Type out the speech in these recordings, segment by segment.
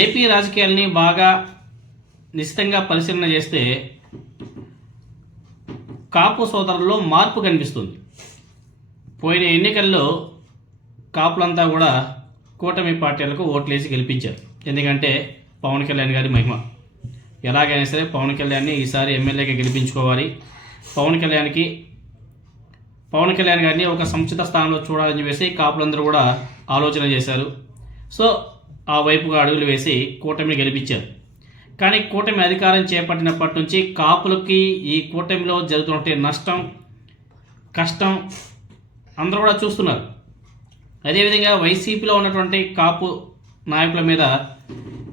AP రాజకీయాల్ని బాగా నిశితంగా పరిశీలన చేస్తే కాపు సోదరుల్లో మార్పు కనిపిస్తుంది. పోయిన ఎన్నికల్లో కాపులంతా కూడా కూటమి పార్టీలకు ఓట్లేసి గెలిపించారు. ఎందుకంటే పవన్ కళ్యాణ్ గారి మహిమ. ఎలాగైనా సరే పవన్ కళ్యాణ్ని ఈసారి ఎమ్మెల్యేగా గెలిపించుకోవాలి, పవన్ కళ్యాణ్ గారిని ఒక సముచిత స్థానంలో చూడాలని చెప్పేసి కాపులందరూ కూడా ఆలోచన చేశారు. సో ఆ వైపుగా అడుగులు వేసి కూటమిని గెలిపించారు. కానీ కూటమి అధికారం చేపట్టినప్పటి నుంచి కాపులకి ఈ కూటమిలో జరుగుతున్న నష్టం, కష్టం అందరూ కూడా చూస్తున్నారు. అదేవిధంగా వైసీపీలో ఉన్నటువంటి కాపు నాయకుల మీద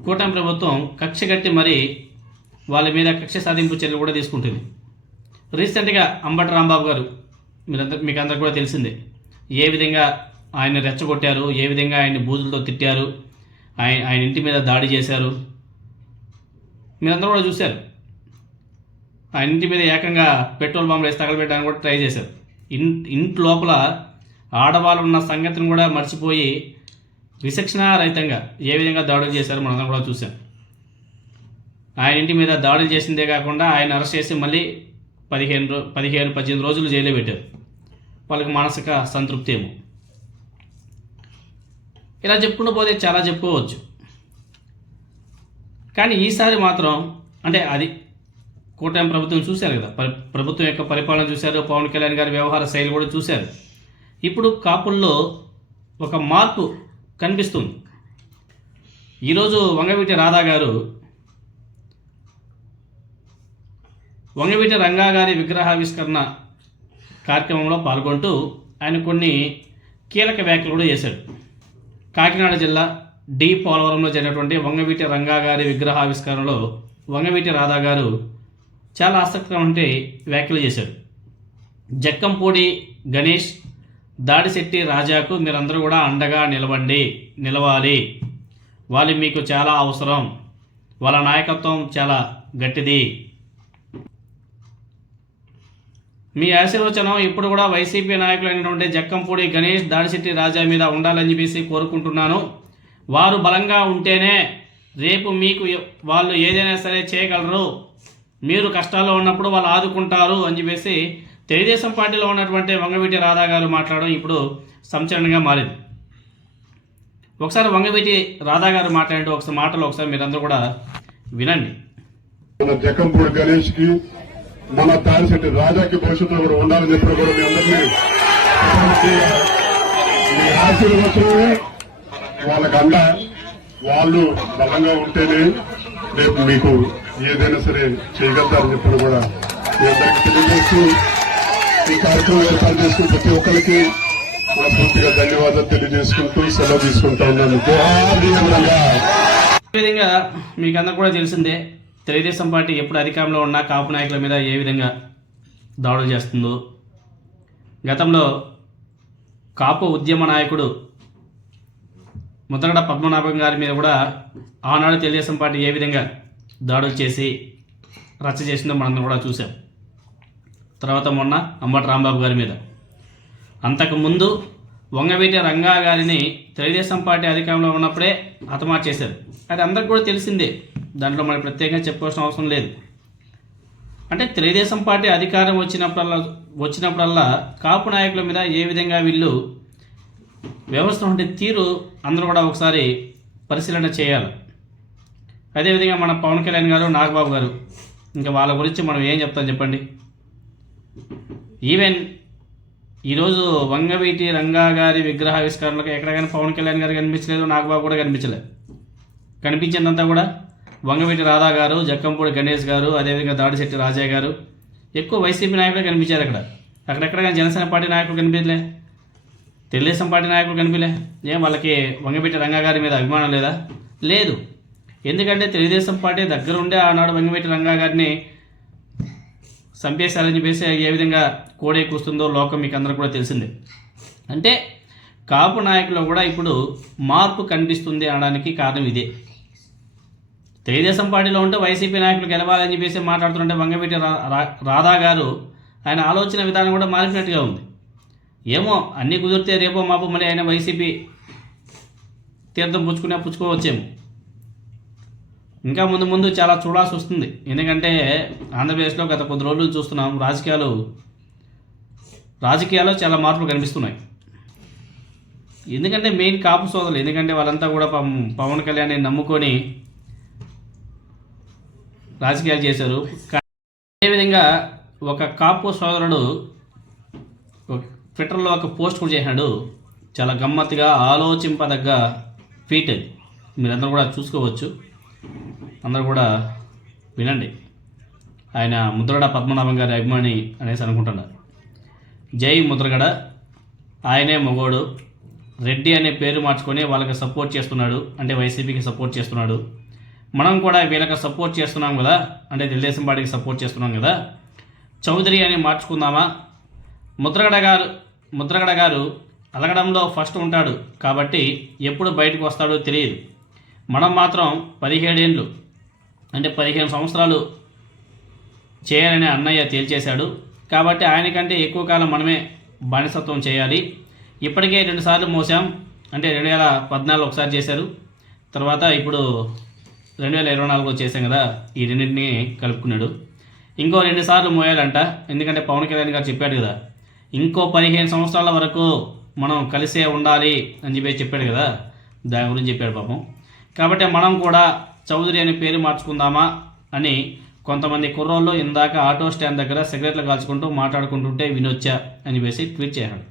కూటమి ప్రభుత్వం కక్ష కట్టి మరి వాళ్ళ మీద కక్ష సాధింపు చర్యలు కూడా తీసుకుంటుంది. రీసెంట్గా అంబటి రాంబాబు గారు మీకు అందరికి కూడా తెలిసిందే, ఏ విధంగా ఆయన రెచ్చగొట్టారు, ఏ విధంగా ఆయన్ని బూతులతో తిట్టారు, ఆయన ఇంటి మీద దాడి చేశారు. మీరందరూ కూడా చూశారు. ఆయన ఇంటి మీద ఏకంగా పెట్రోల్ బాంబులు వేసి తగలబెట్టడానికి కూడా ట్రై చేశారు. ఇంటి లోపల ఆడవాళ్ళు ఉన్న సంగతిని కూడా మర్చిపోయి విచక్షణారహితంగా ఏ విధంగా దాడులు చేశారో మనందరం కూడా చూసాం. ఆయన ఇంటి మీద దాడులు చేసిందే కాకుండా ఆయన అరెస్ట్ చేసి మళ్ళీ 15-18 రోజులు జైల్లో పెట్టారు. వాళ్ళకి మానసిక సంతృప్తి ఏమో. ఇలా చెప్పుకుంటూ పోతే చాలా చెప్పుకోవచ్చు. కానీ ఈసారి మాత్రం అంటే అది కూటమి ప్రభుత్వం చూశారు కదా, ప్రభుత్వం యొక్క పరిపాలన చూశారు, పవన్ కళ్యాణ్ గారి వ్యవహార శైలి కూడా చూశారు. ఇప్పుడు కాపుల్లో ఒక మార్పు కనిపిస్తుంది. ఈరోజు వంగవీటి రంగా గారి విగ్రహావిష్కరణ కార్యక్రమంలో పాల్గొంటూ ఆయన కొన్ని కీలక వ్యాఖ్యలు కూడా చేశాడు. కాకినాడ జిల్లా పోలవరంలో జరిగినటువంటి వంగవీటి రంగా గారి విగ్రహావిష్కరణలో వంగవీటి రాధా గారు చాలా ఆసక్తికరమైన వ్యాఖ్యలు చేశారు. జక్కంపూడి గణేష్, దాడిశెట్టి రాజాకు మీరందరూ కూడా అండగా నిలవాలి. వాళ్ళు మీకు చాలా అవసరం, వాళ్ళ నాయకత్వం చాలా గట్టిది. మీ ఆశీర్వచనం ఇప్పుడు కూడా వైసీపీ నాయకులైనటువంటి జక్కంపూడి గణేష్, దాడిశెట్టి రాజా మీద ఉండాలని చెప్పేసి కోరుకుంటున్నాను. వారు బలంగా ఉంటేనే రేపు మీకు వాళ్ళు ఏదైనా సరే చేయగలరు. మీరు కష్టాల్లో ఉన్నప్పుడు వాళ్ళు ఆదుకుంటారు అని చెప్పేసి తెలుగుదేశం పార్టీలో ఉన్నటువంటి వంగవీటి రాధా గారు మాట్లాడడం ఇప్పుడు సంచలనంగా మారింది. ఒకసారి వంగవీటి రాధా గారు మాట్లాడే ఒకసారి మీరందరూ కూడా వినండి. జక్కంపూడి గణేష్ కి, మన దాడిశెట్టి రాజాకి భవిష్యత్తులో కూడా ఉండాలని చెప్పిన కూడా మీ అందరినీ మీ ఆశీర్వచనమే వాళ్ళకి అండ. వాళ్ళు బలంగా ఉంటేనే రేపు మీకు ఏదైనా సరే చేయగలుగుతారని చెప్పిన కూడా మీ అందరికీ తెలియజేస్తూ ఈ కార్యక్రమం ఏర్పాటు చేసుకుని ప్రతి ఒక్కరికి పూర్తిగా ధన్యవాదాలు తెలియజేసుకుంటూ సెలవు తీసుకుంటా ఉన్నాను. విధంగా మీకు అందరూ కూడా తెలిసిందే, తెలుగుదేశం పార్టీ ఎప్పుడు అధికారంలో ఉన్న కాపు నాయకుల మీద ఏ విధంగా దాడులు చేస్తుందో. గతంలో కాపు ఉద్యమ నాయకుడు ముద్రగడ పద్మనాభం గారి మీద కూడా ఆనాడు తెలుగుదేశం పార్టీ ఏ విధంగా దాడులు చేసి రచ్చ చేసిందో మనందరం కూడా చూసాం. తర్వాత మొన్న అంబటి రాంబాబు గారి మీద, అంతకుముందు వంగవీటి రంగా గారిని తెలుగుదేశం పార్టీ అధికారంలో ఉన్నప్పుడే హతమార్చేశారు చేశారు. అది అందరికి కూడా తెలిసిందే, దాంట్లో మనకి ప్రత్యేకంగా చెప్పుకోవాల్సిన అవసరం లేదు. అంటే తెలుగుదేశం పార్టీ అధికారం వచ్చినప్పుడల్లా కాపు నాయకుల మీద ఏ విధంగా వీళ్ళు వ్యవస్థ ఉండే తీరు అందరూ కూడా ఒకసారి పరిశీలన చేయాలి. అదేవిధంగా మన పవన్ కళ్యాణ్ గారు, నాగబాబు గారు, ఇంకా వాళ్ళ గురించి మనం ఏం చెప్తాం చెప్పండి. ఈవెన్ ఈరోజు వంగవీటి రంగా గారి విగ్రహావిష్కరణలకు ఎక్కడైనా పవన్ కళ్యాణ్ గారు కనిపించలేదు, నాగబాబు కూడా కనిపించలేదు. కనిపించిందంతా కూడా వంగవీటి రాధా గారు, జక్కంపూడి గణేష్ గారు, అదేవిధంగా దాడిశెట్టి రాజా గారు, ఎక్కువ వైసీపీ నాయకులు కనిపించారు. అక్కడెక్కడ కానీ జనసేన పార్టీ నాయకులు కనిపించలే, తెలుగుదేశం పార్టీ నాయకులు కనిపించలే. ఏం వాళ్ళకి వంగవీటి రంగా గారి మీద అభిమానం లేదా? లేదు. ఎందుకంటే తెలుగుదేశం పార్టీ దగ్గర ఉండే ఆనాడు వంగవీటి రంగా గారిని చంపేశారని చెప్పేసి ఏ విధంగా కోడే కూస్తుందో లోకం మీకు అందరూ కూడా తెలిసిందే. అంటే కాపు నాయకులు కూడా ఇప్పుడు మార్పు కనిపిస్తుంది అనడానికి కారణం ఇదే. తెలుగుదేశం పార్టీలో ఉంటే వైసీపీ నాయకులు గెలవాలని చెప్పేసి మాట్లాడుతుంటే వంగవీటి రాధా గారు ఆయన ఆలోచన విధానం కూడా మారినట్టుగా ఉంది. ఏమో అన్నీ కుదిరితే రేపో మాపో మళ్ళీ ఆయన వైసీపీ తీర్థం పుచ్చుకోవచ్చేమో. ఇంకా ముందు ముందు చాలా చూడాల్సి వస్తుంది. ఎందుకంటే ఆంధ్రప్రదేశ్లో గత కొద్ది రోజులు చూస్తున్నాం రాజకీయాల్లో చాలా మార్పులు కనిపిస్తున్నాయి. ఎందుకంటే మెయిన్ కాపు సోదరులు, ఎందుకంటే వాళ్ళంతా కూడా పవన్ కళ్యాణ్ని నమ్ముకొని రాజకీయాలు చేశారు. అదేవిధంగా ఒక కాపు సోదరుడు ట్విట్టర్లో ఒక పోస్ట్ కూడా చేశాడు. చాలా గమ్మత్తుగా ఆలోచింపదగ్గ ట్వీట్ అది. మీరందరూ కూడా చూసుకోవచ్చు, అందరూ కూడా వినండి. ఆయన ముద్రగడ పద్మనాభం గారి అభిమాని అనేసి అనుకుంటున్నారు. జై ముద్రగడ, ఆయనే మగోడు, రెడ్డి అనే పేరు మార్చుకొని వాళ్ళకి సపోర్ట్ చేస్తున్నాడు, అంటే వైసీపీకి సపోర్ట్ చేస్తున్నాడు. మనం కూడా వీళ్ళకి సపోర్ట్ చేస్తున్నాం కదా, అంటే తెలుగుదేశం పార్టీకి సపోర్ట్ చేస్తున్నాం కదా, చౌదరి అని మార్చుకుందామా? ముద్రగడ గారు అలగడంలో ఫస్ట్ ఉంటాడు కాబట్టి ఎప్పుడు బయటకు వస్తాడో తెలియదు. మనం మాత్రం 17 ఏళ్ళు అంటే 15 సంవత్సరాలు చేయాలని అన్నయ్య తేల్చేశాడు కాబట్టి ఆయనకంటే ఎక్కువ కాలం మనమే బానిసత్వం చేయాలి. ఇప్పటికే 2 సార్లు మోసాం, అంటే 2014 ఒకసారి చేశారు, తర్వాత ఇప్పుడు 2024లో చేశాం కదా, ఈ రెండింటిని కలుపుకున్నాడు. ఇంకో 2 సార్లు మోయాలంట, ఎందుకంటే పవన్ కళ్యాణ్ గారు చెప్పాడు కదా, ఇంకో 15 సంవత్సరాల వరకు మనం కలిసే ఉండాలి అని చెప్పాడు కదా, దాని గురించి చెప్పాడు పాపం. కాబట్టి మనం కూడా చౌదరి అనే పేరు మార్చుకుందామా అని కొంతమంది కుర్రోళ్ళు ఇందాక ఆటో స్టాండ్ దగ్గర సిగరెట్లు కాల్చుకుంటూ మాట్లాడుకుంటుంటే వినొచ్చా అని చెప్పేసి ట్వీట్ చేశాడు.